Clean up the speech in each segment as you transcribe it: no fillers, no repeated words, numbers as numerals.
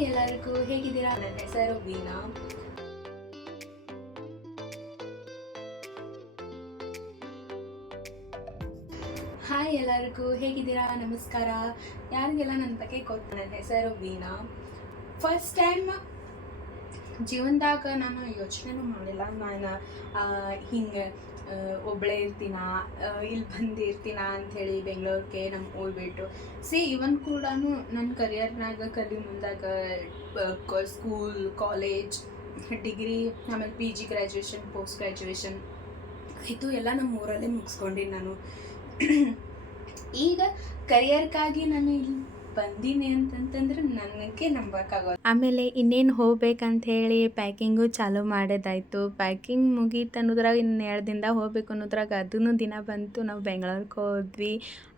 Hi ಎಲ್ಲರಿಗೂ, ಹೇಗಿದ್ದೀರಾ? ನನ್ನ ಹೆಸರು ವೀಣಾ. ಹಾಯ್ ಎಲ್ಲರಿಗೂ, ಹೇಗಿದ್ದೀರಾ? ನಮಸ್ಕಾರ. ಯಾರಿಗೆಲ್ಲ ನನ್ನ ಬಗ್ಗೆ ಗೊತ್ತು, ನನ್ನ ಹೆಸರು ವೀಣಾ. ಫಸ್ಟ್ ಟೈಮ್ ಜೀವನದಾಗ ನಾನು ಯೋಚನೆನೂ ಮಾಡಿಲ್ಲ ನಾನು ಹಿಂಗೆ ಒಬ್ಬಳೇ ಇರ್ತೀನ, ಇಲ್ಲಿ ಬಂದಿರ್ತೀನ ಅಂಥೇಳಿ ಬೆಂಗಳೂರಿಗೆ ನಮ್ಮ ಊರು ಬಿಟ್ಟು. ಇವನ್ ಕೂಡ ನನ್ನ ಕರಿಯರ್ನಾಗ ಮುಂದಾಗ ಸ್ಕೂಲ್, ಕಾಲೇಜ್, ಡಿಗ್ರಿ, ಆಮೇಲೆ PG ಗ್ರ್ಯಾಜುಯೇಷನ್, ಪೋಸ್ಟ್ ಗ್ರ್ಯಾಜುಯೇಷನ್ ಇದು ಎಲ್ಲ ನಮ್ಮ ಊರಲ್ಲೇ ಮುಗಿಸ್ಕೊಂಡಿನಿ ನಾನು. ಈಗ ಕರಿಯರ್ಗಾಗಿ ನಾನು ಇಲ್ಲಿ ಬಂದೀನಿ ಅಂತಂತಂದ್ರೆ ನನಗೆ ನಂಬಕ್ಕಾಗೋದು. ಆಮೇಲೆ ಇನ್ನೇನು ಹೋಗ್ಬೇಕಂತ ಹೇಳಿ ಪ್ಯಾಕಿಂಗು ಚಾಲೂ ಮಾಡೋದಾಯಿತು. ಪ್ಯಾಕಿಂಗ್ ಮುಗೀತು ಅನ್ನೋದ್ರಾಗ ಇನ್ನು 2 ದಿನದಾಗ ಹೋಗ್ಬೇಕು ಅನ್ನೋದ್ರಾಗ ಅದೂ ದಿನ ಬಂತು. ನಾವು ಬೆಂಗಳೂರಿಗೆ ಹೋದ್ವಿ.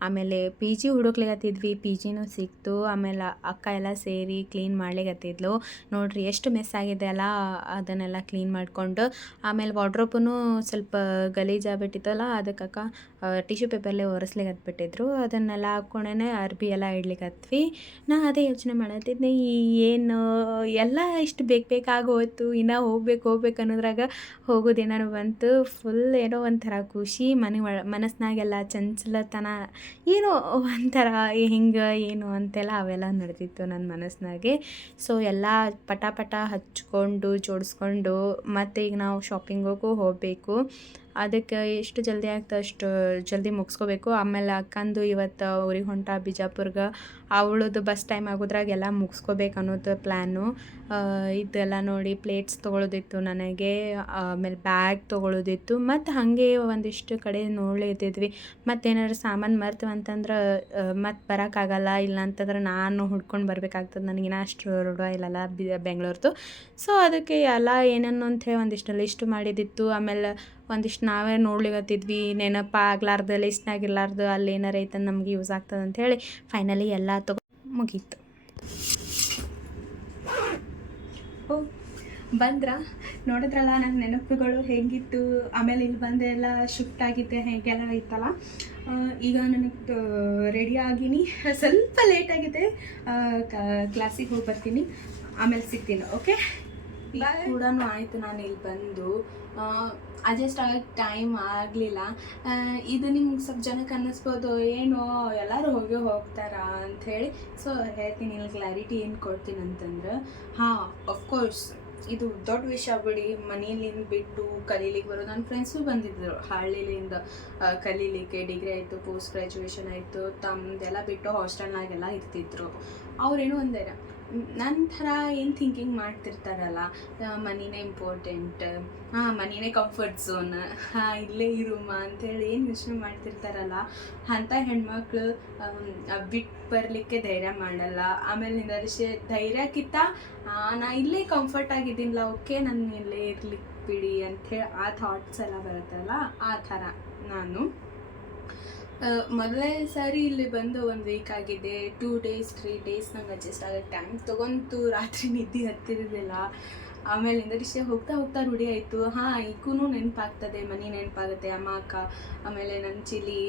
ಆಮೇಲೆ PG ಹುಡುಕ್ಲಿಗತ್ತಿದ್ವಿ, PGನೂ ಸಿಕ್ತು. ಆಮೇಲೆ ಅಕ್ಕ ಎಲ್ಲ ಸೇರಿ ಕ್ಲೀನ್ ಮಾಡ್ಲಿಗತ್ತಿದ್ಲು. ನೋಡ್ರಿ ಎಷ್ಟು ಮೆಸ್ ಆಗಿದೆ ಅಲ್ಲ, ಅದನ್ನೆಲ್ಲ ಕ್ಲೀನ್ ಮಾಡಿಕೊಂಡು ಆಮೇಲೆ ವಾರ್ಡ್ರೋಬೂ ಸ್ವಲ್ಪ ಗಲೀಜಾಗ್ಬಿಟ್ಟಿತ್ತಲ್ಲ, ಅದಕ್ಕೆ ಅಕ್ಕ ಟಿಶ್ಯೂ ಪೇಪರ್ಲೆ ಒರೆಸ್ಲಿಗತ್ಬಿಟ್ಟಿದ್ರು. ಅದನ್ನೆಲ್ಲ ಹಾಕ್ಕೊಂಡೇ ಅರ್ಬಿ ಎಲ್ಲ ಇಡ್ಲಿಕ್ಕತ್ವಿ. ನಾ ಅದೇ ಯೋಚನೆ ಮಾಡತ್ತಿದ್ದೆ, ಏನು ಎಲ್ಲ ಇಷ್ಟು ಬೇಕಾಗೋಯ್ತು, ಇನ್ನೂ ಹೋಗ್ಬೇಕು ಅನ್ನೋದ್ರಾಗ ಹೋಗೋದೇನಾರು ಬಂತು. ಫುಲ್ ಏನೋ ಒಂಥರ ಖುಷಿ, ಮನಸ್ಸಿನಾಗೆಲ್ಲ ಚಂಚಲತನ ಏನೋ ಒಂಥರ ಹಿಂಗೆ ಏನು ಅಂತೆಲ್ಲ ಅವೆಲ್ಲ ನಡೆದಿತ್ತು ನನ್ನ ಮನಸ್ಸಿನಾಗೆ. ಸೊ ಎಲ್ಲ ಪಟ ಹಚ್ಕೊಂಡು ಜೋಡಿಸ್ಕೊಂಡು ಮತ್ತು ಈಗ ನಾವು ಶಾಪಿಂಗಿಗೂ ಹೋಗಬೇಕು. ಅದಕ್ಕೆ ಎಷ್ಟು ಜಲ್ದಿ ಆಗ್ತದೆ ಅಷ್ಟು ಜಲ್ದಿ ಮುಗಿಸ್ಕೋಬೇಕು. ಆಮೇಲೆ ಅಕ್ಕಂದು ಇವತ್ತು ಊರಿಗೆ ಹೊಂಟ ಬಿಜಾಪುರ್ಗೆ, ಅವಳದು ಬಸ್ ಟೈಮ್ ಆಗೋದ್ರಾಗ ಎಲ್ಲ ಮುಗಿಸ್ಕೋಬೇಕು ಅನ್ನೋದು ಪ್ಲ್ಯಾನು. ಇದೆಲ್ಲ ನೋಡಿ ಪ್ಲೇಟ್ಸ್ ತೊಗೊಳೋದಿತ್ತು ನನಗೆ, ಆಮೇಲೆ ಬ್ಯಾಗ್ ತೊಗೊಳೋದಿತ್ತು, ಮತ್ತು ಹಾಗೆ ಒಂದಿಷ್ಟು ಕಡೆ ನೋಡ್ಲಿದ್ದಿದ್ವಿ. ಮತ್ತೇನಾದ್ರು ಸಾಮಾನು ಮರ್ತೀವಿ ಅಂತಂದ್ರೆ ಮತ್ತು ಬರೋಕ್ಕಾಗಲ್ಲ, ಇಲ್ಲ ಅಂತಂದ್ರೆ ನಾನು ಹುಡ್ಕೊಂಡು ಬರಬೇಕಾಗ್ತದೆ. ನನಗಿನ್ನ ಅಷ್ಟು ರೂಢ ಇಲ್ಲಲ್ಲ ಬೆಂಗಳೂರ್ದು. ಸೊ ಅದಕ್ಕೆ ಎಲ್ಲ ಏನೇನು ಅಂಥೇಳಿ ಒಂದಿಷ್ಟು ಲಿಸ್ಟ್ ಮಾಡಿದ್ದಿತ್ತು. ಆಮೇಲೆ ಒಂದಿಷ್ಟು ನಾವೇ ನೋಡ್ಲಿಗತ್ತಿದ್ವಿ, ನೆನಪ ಆಗ್ಲಾರ್ದು, ಲಿಸ್ಟ್ನಾಗಿರ್ಲಾರ್ದು ಅಲ್ಲಿ ಏನಾರು ಐತೆ ನಮ್ಗೆ ಯೂಸ್ ಆಗ್ತದೆ ಅಂಥೇಳಿ ಫೈನಲಿ ಎಲ್ಲ ಮುಗೀತು. ಬಂದ್ರ ನೋಡಿದ್ರಲ್ಲ ನನ್ನ ನೆನಪುಗಳು ಹೇಗಿತ್ತು. ಆಮೇಲೆ ಇಲ್ಲಿ ಬಂದೆ ಎಲ್ಲ ಶಿಫ್ಟ್ ಆಗಿದ್ದೆ ಹೇಗೆಲ್ಲ ಐತಲ್ಲ. ಈಗ ನನಗೆ ರೆಡಿ ಆಗಿನಿ, ಸ್ವಲ್ಪ ಲೇಟ್ ಆಗಿದೆ. ಕ್ಲಾಸಿಗೆ ಹೋಗಿ ಬರ್ತೀನಿ, ಆಮೇಲೆ ಸಿಗ್ತೀನಿ. ಓಕೆ, ಕೂಡ ಆಯಿತು. ನಾನು ಇಲ್ಲಿ ಬಂದು ಅಡ್ಜಸ್ಟ್ ಆಗೋಕ್ಕೆ ಟೈಮ್ ಆಗಲಿಲ್ಲ. ಇದು ನಿಮ್ಗೆ ಸ್ವಲ್ಪ ಜನಕ್ಕೆ ಅನ್ನಿಸ್ಬೋದು, ಏನೋ ಎಲ್ಲರೂ ಹೋಗ್ತಾರ ಅಂಥೇಳಿ. ಸೊ ಹೇಳ್ತೀನಿ, ಇಲ್ಲಿ ಕ್ಲಾರಿಟಿ ಏನು ಕೊಡ್ತೀನಿ ಅಂತಂದ್ರೆ, ಅಫ್ಕೋರ್ಸ್ ಇದು ದೊಡ್ಡ ವಿಷಯ ಬಿಡಿ. ಮನೆಯಲ್ಲಿಂದ ಬಿಟ್ಟು ಕಲೀಲಿಕ್ಕೆ ಬರೋದು. ನನ್ನ ಫ್ರೆಂಡ್ಸು ಬಂದಿದ್ದರು ಹಳ್ಳಿಲಿಂದ ಕಲೀಲಿಕ್ಕೆ. ಡಿಗ್ರಿ ಆಯಿತು, ಪೋಸ್ಟ್ ಗ್ರ್ಯಾಜುಯೇಷನ್ ಆಯಿತು, ತಮ್ಮದೆಲ್ಲ ಬಿಟ್ಟು ಹಾಸ್ಟೆಲ್ನಾಗೆಲ್ಲ ಇರ್ತಿದ್ರು. ಅವ್ರೇನು ಒಂದೇ ನನ್ನ ಥರ ಏನು ಥಿಂಕಿಂಗ್ ಮಾಡ್ತಿರ್ತಾರಲ್ಲ, ಮನಿನೇ ಇಂಪಾರ್ಟೆಂಟ್, ಮನಿನೇ ಕಂಫರ್ಟ್ ಝೋನ್, ಇಲ್ಲೇ ಇರುಮ ಅಂಥೇಳಿ ಏನು ಯೋಚನೆ ಮಾಡ್ತಿರ್ತಾರಲ್ಲ, ಅಂಥ ಹೆಣ್ಮಕ್ಳು ಬಿಟ್ಟು ಬರಲಿಕ್ಕೆ ಧೈರ್ಯ ಮಾಡಲ್ಲ. ಆಮೇಲೆ ಧೈರ್ಯಕ್ಕಿಂತ ನಾ ಇಲ್ಲೇ ಕಂಫರ್ಟ್ ಆಗಿದ್ದೀನಿಲ್ಲ, ಓಕೆ ನಾನು ಇಲ್ಲೇ ಇರ್ಲಿಕ್ಕೆ ಬಿಡಿ ಅಂಥೇಳಿ ಆ ಥಾಟ್ಸ್ ಎಲ್ಲ ಬರುತ್ತಲ್ಲ, ಆ ಥರ ನಾನು ಮೊದಲೇ ಸಾರಿ ಇಲ್ಲಿ ಬಂದು 1 ವೀಕ್ ಆಗಿದೆ. 2 days 3 days ನಂಗೆ ಅಡ್ಜಸ್ಟ್ ಆಗೋಕ್ಕೆ ಟೈಮ್ ತೊಗೊಂತು. ರಾತ್ರಿ ನಿದ್ದೆ ಹತ್ತಿರೋದಿಲ್ಲ. ಆಮೇಲಿಂದ ಹೋಗ್ತಾ ರೂಢಿ ಆಯಿತು. ಈಗೂ ನೆನಪಾಗ್ತದೆ, ಮನೆ ನೆನಪಾಗುತ್ತೆ, ಅಮ್ಮ ಅಕ್ಕ, ಆಮೇಲೆ ನನ್ನ ಚಿಲಿ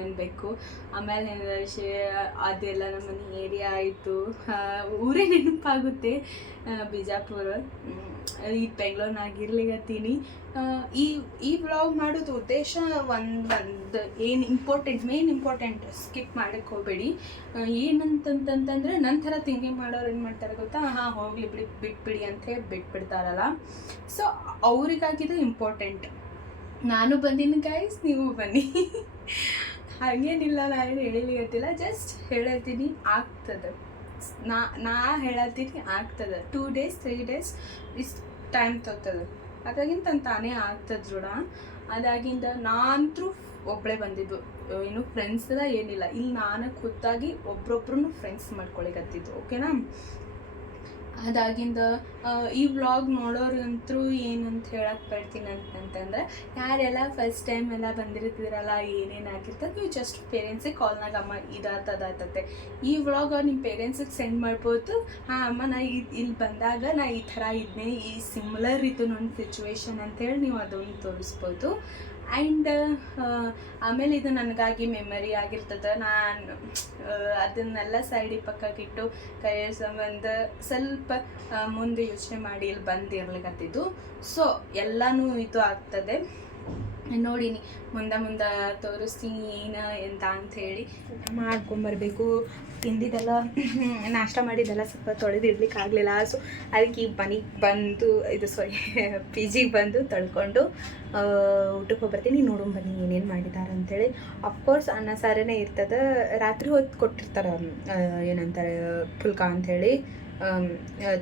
ನೆನಬೇಕು. ಆಮೇಲೆ ಅದೆಲ್ಲ ನಮ್ಮ ಮನೆ ಏರಿಯಾ ಆಯಿತು, ಊರೇ ನೆನಪಾಗುತ್ತೆ. ಬಿಜಾಪುರ ಈ ಬೆಂಗಳೂರಿನಾಗಿರ್ಲಿಗತ್ತೀನಿ. ಈ ವ್ಲಾಗ್ ಮಾಡೋದು ಉದ್ದೇಶ ಒಂದು ಏನು ಮೇನ್ ಇಂಪಾರ್ಟೆಂಟ್ ಸ್ಕಿಪ್ ಮಾಡೋಕ್ಕೆ ಹೋಗಬೇಡಿ. ಏನಂತಂತಂದ್ರೆ ನನ್ನ ಥರ ಥಿಂಕಿಂಗ್ ಮಾಡೋರು ಏನು ಮಾಡ್ತಾರೆ ಗೊತ್ತಾ, ಹೋಗಲಿ ಬಿಟ್ಬಿಡಿ ಅಂಥೇಳಿ ಬಿಟ್ಬಿಡ್ತಾರಲ್ಲ. So ಅವ್ರಿಗಾಗಿದ್ದು important. ನಾನು ಬಂದೀನಿ ಗೈಸ್, ನೀವು ಬನ್ನಿ. ಹಾಗೇನಿಲ್ಲ, ನಾನು ಹೇಳಿಲಿಗತ್ತಿಲ್ಲ, ಜಸ್ಟ್ ಹೇಳತ್ತೀನಿ ಆಗ್ತದೆ. ನಾ ಹೇಳತ್ತೀನಿ ಆಗ್ತದೆ. 2 days 3 days ಇಷ್ಟು ಟೈಮ್ ತೊಗ್ತದೆ, ಅದಾಗಿಂತ ತಾನೇ ಆಗ್ತದೆ ಜೋಡ. ಅದಾಗಿಂದ ನಾನಂತರೂ ಒಬ್ಬಳೇ ಬಂದಿದ್ದು, ಏನು ಫ್ರೆಂಡ್ಸ್ ಎಲ್ಲ ಏನಿಲ್ಲ. ಇಲ್ಲಿ ನಾನು ಖುದ್ದಾಗಿ ಒಬ್ರೊಬ್ರು ಫ್ರೆಂಡ್ಸ್ ಮಾಡ್ಕೊಳಿಕತ್ತಿದ್ದು, ಓಕೆನಾ. ಅದಾಗಿಂದ ಈ ವ್ಲಾಗ್ ನೋಡೋರಂತರೂ ಏನಂತ ಹೇಳಕ್ಕೆ ಬರ್ತೀನಿ ಅಂತಂತಂದ್ರೆ, ಯಾರೆಲ್ಲ ಫಸ್ಟ್ ಟೈಮ್ ಎಲ್ಲ ಬಂದಿರ್ತೀರಲ್ಲ, ಏನೇನು ಆಗಿರ್ತದೆ, ನೀವು ಜಸ್ಟ್ ಪೇರೆಂಟ್ಸಿಗೆ ಕಾಲ್ನಾಗ ಅಮ್ಮ ಇದಾಗ್ತದೆ ಈ ವ್ಲಾಗ್ ನಿಮ್ಮ ಪೇರೆಂಟ್ಸಿಗೆ ಸೆಂಡ್ ಮಾಡ್ಬೋದು. ಅಮ್ಮ ನಾ ಇಲ್ಲಿ ಬಂದಾಗ ನಾ ಈ ಥರ ಇದ್ನೇ, ಈ ಸಿಮಿಲರ್ ಇದು ನನ್ನ ಸಿಚುವೇಶನ್ ಅಂಥೇಳಿ ನೀವು ಅದನ್ನು ತೋರಿಸ್ಬೋದು. ಆ್ಯಂಡ್ ಆಮೇಲೆ ಇದು ನನಗಾಗಿ ಮೆಮರಿ ಆಗಿರ್ತದೆ. ನಾನು ಅದನ್ನೆಲ್ಲ ಸೈಡಿಗೆ ಪಕ್ಕಕ್ಕಿಟ್ಟು ಕೈಯ ಸಂಬಂಧ ಸ್ವಲ್ಪ ಮುಂದೆ ಯೋಚನೆ ಮಾಡಿ ಇಲ್ಲಿ ಬಂದಿರ್ಲಿಕ್ಕತ್ತಿದ್ದು. ಸೊ ಎಲ್ಲನೂ ಇದು ಆಗ್ತದೆ ನೋಡಿನಿ, ಮುಂದೆ ತೋರಿಸ್ತೀನಿ ಏನು ಎಂತ ಅಂಥೇಳಿ. ಮಾಡ್ಕೊಂಬರ್ಬೇಕು, ತಿಂದಿದ್ದೆಲ್ಲ ನಾಷ್ಟ ಮಾಡಿದ್ದೆಲ್ಲ ಸ್ವಲ್ಪ ತೊಳೆದಿಡ್ಲಿಕ್ಕೆ ಆಗಲಿಲ್ಲ. ಸೊ ಅದಕ್ಕೆ ಈಗ ಮನೆಗೆ ಬಂದು ಇದು ಪಿ ಜಿಗೆ ಬಂದು ತೊಳ್ಕೊಂಡು ಊಟಕ್ಕೆ ಹೋಗ್ಬರ್ತೀನಿ. ನೋಡೋಣ ಬನ್ನಿ ಏನೇನು ಮಾಡಿದ್ದಾರೆ ಅಂಥೇಳಿ. ಅಫ್ಕೋರ್ಸ್ ಅನ್ನ ಸಾರನೇ ಇರ್ತದೆ. ರಾತ್ರಿ ಹೊತ್ತು ಕೊಟ್ಟಿರ್ತಾರೆ ಏನಂತಾರೆ ಪುಲ್ಕ ಅಂಥೇಳಿ,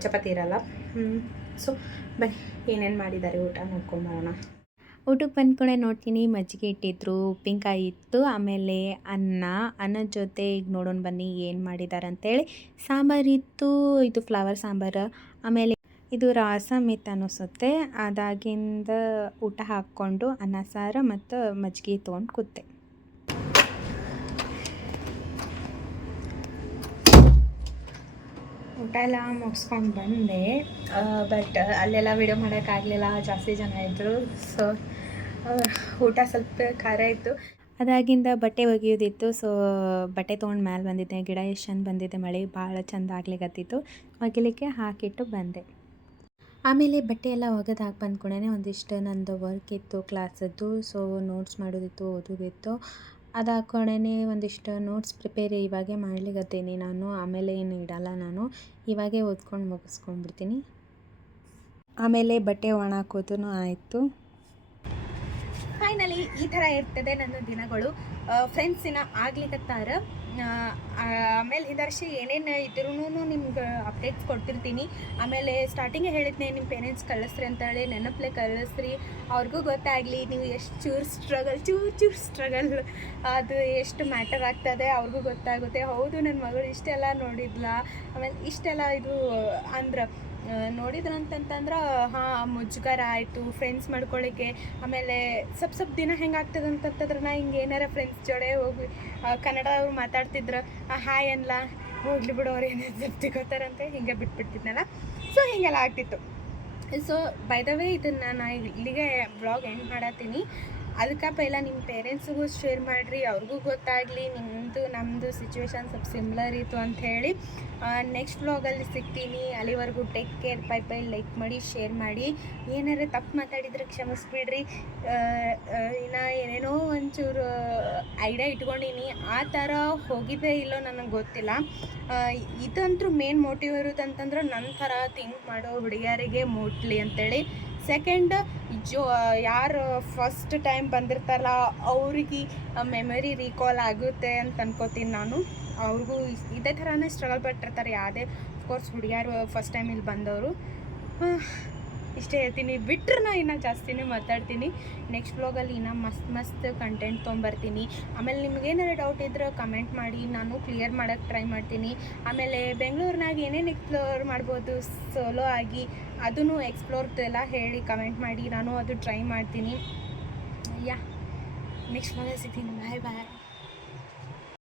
ಚಪಾತಿ ಇರಲ್ಲ. ಸೊ ಬನ್ನಿ ಏನೇನು ಮಾಡಿದ್ದಾರೆ ಊಟ ನೋಡ್ಕೊಂಬರೋಣ. ಊಟಕ್ಕೆ ಬಂದ್ಕೊಂಡೆ ನೋಡ್ತೀನಿ, ಮಜ್ಜಿಗೆ ಇಟ್ಟಿದ್ರು, ಉಪ್ಪಿನಕಾಯಿ ಇತ್ತು, ಆಮೇಲೆ ಅನ್ನದ ಜೊತೆ ಈಗ ನೋಡೋಣ ಬನ್ನಿ ಏನು ಮಾಡಿದ್ದಾರೆ ಅಂತೇಳಿ. ಸಾಂಬಾರಿತ್ತು, ಇದು ಫ್ಲವರ್ ಸಾಂಬಾರು, ಆಮೇಲೆ ಇದು ರಸಮ್ ಇತ್ತು ಅನ್ನಿಸುತ್ತೆ. ಅದಾಗಿಂದ ಊಟ ಹಾಕ್ಕೊಂಡು ಅನ್ನ ಸಾರು ಮತ್ತು ಮಜ್ಜಿಗೆ ತೊಗೊಂಡು ಕೂತೆ. ಊಟ ಎಲ್ಲ ಮುಗಿಸ್ಕೊಂಡು ಬಂದೆ. ಬಟ್ ಅಲ್ಲೆಲ್ಲ ವಿಡಿಯೋ ಮಾಡೋಕ್ಕಾಗಲಿಲ್ಲ, ಜಾಸ್ತಿ ಜನ ಇದ್ದರು. ಸೊ ಊಟ ಸ್ವಲ್ಪ ಖಾರ ಇತ್ತು. ಅದಾಗಿಂದ ಬಟ್ಟೆ ಒಗೆಯೋದಿತ್ತು. ಸೊ ಬಟ್ಟೆ ತೊಗೊಂಡು ಮೇಲೆ ಬಂದಿದ್ದೆ. ಗಿಡ ಎಷ್ಟು ಚಂದ ಬಂದಿದೆ, ಮಳೆ ಭಾಳ ಚಂದ ಆಗ್ಲಿಕ್ಕತ್ತಿತ್ತು. ಒಗಿಲಿಕ್ಕೆ ಹಾಕಿಟ್ಟು ಬಂದೆ. ಆಮೇಲೆ ಬಟ್ಟೆ ಎಲ್ಲ ಒಗೆದು ಹಾಕಿ ಬಂದ್ಕೊಂಡೇ ಒಂದಿಷ್ಟು ನಂದು ವರ್ಕ್ ಇತ್ತು ಕ್ಲಾಸದ್ದು. ಸೊ ನೋಟ್ಸ್ ಮಾಡೋದಿತ್ತು, ಓದೋದಿತ್ತು. ಅದು ಹಾಕ್ಕೊಂಡೇ ಒಂದಿಷ್ಟು ನೋಟ್ಸ್ ಪ್ರಿಪೇರ್ ಇವಾಗೇ ಮಾಡ್ಲಿಕ್ಕತ್ತೀನಿ ನಾನು. ಆಮೇಲೆ ಏನು ಇಡಲ್ಲ ನಾನು, ಇವಾಗೇ ಓದ್ಕೊಂಡು ಮುಗಿಸ್ಕೊಂಡ್ಬಿಡ್ತೀನಿ. ಆಮೇಲೆ ಬಟ್ಟೆ ಒಣ ಹಾಕೋದು ಆಯಿತು. ಫೈನಲಿ ಈ ಥರ ಇರ್ತದೆ ನನ್ನ ದಿನಗಳು. ಫ್ರೆಂಡ್ಸ್ ಇನ್ನು ಆಗ್ಲಿಕ್ಕತ್ತಾರ. ಆಮೇಲೆ ಹಿಂದರ್ಷಿ ಏನೇನು ಇದ್ರೂ ನಿಮ್ಗೆ ಅಪ್ಡೇಟ್ಸ್ ಕೊಡ್ತಿರ್ತೀನಿ. ಆಮೇಲೆ ಸ್ಟಾರ್ಟಿಂಗೇ ಹೇಳಿದ್ನೆ, ನಿಮ್ಮ ಪೇರೆಂಟ್ಸ್ ಕಳಿಸ್ರಿ ಅಂತೇಳಿ, ನೆನಪಲೆ ಕಳಿಸ್ರಿ, ಅವ್ರಿಗೂ ಗೊತ್ತಾಗಲಿ ನೀವು ಎಷ್ಟು ಚೂರು ಸ್ಟ್ರಗಲ್ ಅದು ಎಷ್ಟು ಮ್ಯಾಟರ್ ಆಗ್ತದೆ, ಅವ್ರಿಗೂ ಗೊತ್ತಾಗುತ್ತೆ. ಹೌದು, ನನ್ನ ಮಗಳು ಇಷ್ಟೆಲ್ಲ ನೋಡಿದ್ಲ, ಆಮೇಲೆ ಇಷ್ಟೆಲ್ಲ ಇದು ಅಂದ್ರೆ ನೋಡಿದ್ರಂತಂದ್ರೆ ಹಾಂ ಮುಜುಗರ ಆಯಿತು ಫ್ರೆಂಡ್ಸ್ ಮಾಡ್ಕೊಳ್ಳಿಕ್ಕೆ. ಆಮೇಲೆ ಸ್ವಲ್ಪ ದಿನ ಹೆಂಗೆ ಆಗ್ತದೆ ಅಂತಂತಂದ್ರೆ ನಾ ಹಿಂಗೆ ಏನಾರ ಫ್ರೆಂಡ್ಸ್ ಜೋಡೆ ಹೋಗಿ ಕನ್ನಡದವ್ರು ಮಾತಾಡ್ತಿದ್ರು, ಹಾಯ್ ಅನ್ಲ ಹೋಗ್ಲಿ ಬಿಡು ಅವ್ರು ಏನೇನು ತಿಳ್ಕೊತಾರಂತೆ ಹಿಂಗೆ ಬಿಟ್ಬಿಡ್ತಿದ್ನಲ್ಲ. ಸೊ ಹೀಗೆಲ್ಲ ಆಗ್ತಿತ್ತು. ಸೊ ಬೈ ದ ವೇ ಇದನ್ನು ನಾ ಇಲ್ಲಿಗೆ ಬ್ಲಾಗ್ ಎಂಡ್ ಮಾಡತ್ತೀನಿ. ಅದಕ್ಕೆ ಪೈಲ ನಿಮ್ಮ ಪೇರೆಂಟ್ಸಿಗೂ ಶೇರ್ ಮಾಡಿರಿ, ಅವ್ರಿಗೂ ಗೊತ್ತಾಗಲಿ ನಿಮ್ಮದು ನಮ್ಮದು ಸಿಚುವೇಶನ್ ಸ್ವಲ್ಪ ಸಿಮ್ಲರ್ ಇತ್ತು ಅಂಥೇಳಿ. ನೆಕ್ಸ್ಟ್ ವ್ಲಾಗಲ್ಲಿ ಸಿಗ್ತೀನಿ. ಅಲ್ಲಿವರೆಗೂ ಟೇಕ್ ಕೇರ್. ಬೈ ಲೈಕ್ ಮಾಡಿ, ಶೇರ್ ಮಾಡಿ. ಏನಾರ ತಪ್ಪು ಮಾತಾಡಿದ್ರೆ ಕ್ಷಮಿಸ್ಬಿಡ್ರಿ. ಇನ್ನು ಏನೇನೋ ಒಂಚೂರು ಐಡಿಯಾ ಇಟ್ಕೊಂಡೀನಿ, ಆ ಥರ ಹೋಗಿದ್ದೇ ಇಲ್ಲೋ ನನಗೆ ಗೊತ್ತಿಲ್ಲ. ಇದಂತೂ ಮೇನ್ ಮೋಟಿವ್ ಇರುತ್ತಂತಂದ್ರೆ ನನ್ನ ಥರ ಥಿಂಕ್ ಮಾಡೋ ಹುಡುಗಿಯರಿಗೆ ಮುಟ್ಲಿ ಅಂತೇಳಿ. ಸೆಕೆಂಡ್, ಯಾರು ಫಸ್ಟ್ ಟೈಮ್ ಬಂದಿರ್ತಾರಲ್ಲ ಅವ್ರಿಗೆ ಮೆಮರಿ ರೀಕಾಲ್ ಆಗುತ್ತೆ ಅಂತ ಅನ್ಕೋತೀನಿ ನಾನು. ಅವ್ರಿಗೂ ಇದೇ ಥರನೇ ಸ್ಟ್ರಗಲ್ ಪಟ್ಟಿರ್ತಾರೆ ಯಾವುದೇ ಅಫ್ಕೋರ್ಸ್ ಹುಡುಗಿಯಾರು ಫಸ್ಟ್ ಟೈಮ್ ಇಲ್ಲಿ ಬಂದವರು. ಇಷ್ಟೇ ಹೇಳ್ತೀನಿ, ಬಿಟ್ಟರೆ ನಾ ಇನ್ನೂ ಜಾಸ್ತಿನೇ ಮಾತಾಡ್ತೀನಿ. ನೆಕ್ಸ್ಟ್ ವ್ಲಾಗಲ್ಲಿ ಇನ್ನೂ ಮಸ್ತ್ ಕಂಟೆಂಟ್ ತೊಗೊಂಬರ್ತೀನಿ. ಆಮೇಲೆ ನಿಮ್ಗೇನಾರು ಡೌಟ್ ಇದ್ರೆ ಕಮೆಂಟ್ ಮಾಡಿ, ನಾನು ಕ್ಲಿಯರ್ ಮಾಡೋಕ್ಕೆ ಟ್ರೈ ಮಾಡ್ತೀನಿ. ಆಮೇಲೆ ಬೆಂಗಳೂರಿನಾಗ ಏನೇನು ಎಕ್ಸ್ಪ್ಲೋರ್ ಮಾಡ್ಬೋದು ಸೋಲೋ ಆಗಿ, ಅದನ್ನು ಎಕ್ಸ್ಪ್ಲೋರ್ದೆಲ್ಲ ಹೇಳಿ ಕಮೆಂಟ್ ಮಾಡಿ, ನಾನು ಅದು ಟ್ರೈ ಮಾಡ್ತೀನಿ. ನೆಕ್ಸ್ಟ್ ವ್ಲಾಗಲ್ಲಿ ಸಿಗ್ತೀನಿ. ಬಾಯ್.